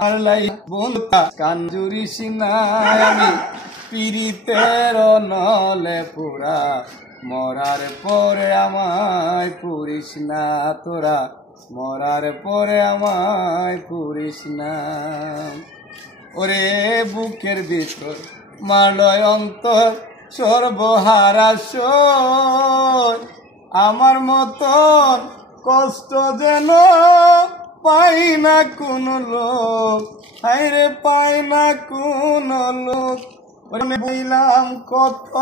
আলাই বন্ধুটা কান জুড়িস না আমি পিরিতের নলে পুরা মরার পরে আমায় পুরিস না তোরা মরার পরে আমায় পুরিস না ওরে বুকের ভিতর মালয় অন্তর সর্বহারা আমার মতন কষ্ট যেন পাই না কোন লোক হায়রে পাই না কোন লোক বইলাম কত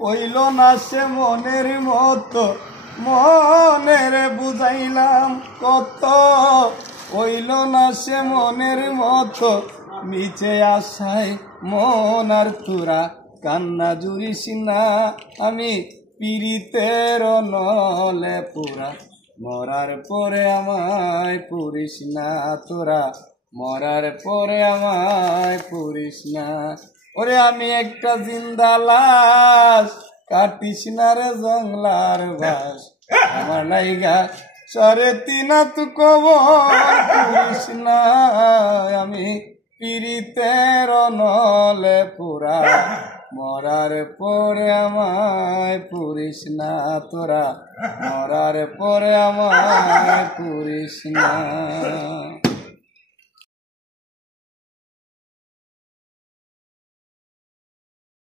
হইল না সে মনের মতো মনের বুঝাইলাম কত হইল না সে মনের মতো মিছে আশায় মন আর তোরা কান্না জুড়িস না আমি পিরিতের নলে পুরা মরার পরে আমায় পুরিস না তোরা মরার পরে আমায় পুরিস না ওরে আমি একটা জিন্দা লাশ কাটিস না রে জংলার বাস আমার লাইগা সরে তিনা তু কবর পুরিস না আমি পিরিতের নলে পুরা মরার পরে আমায় পুরিস না তোরা মরার পরে আমায় পুরিস না।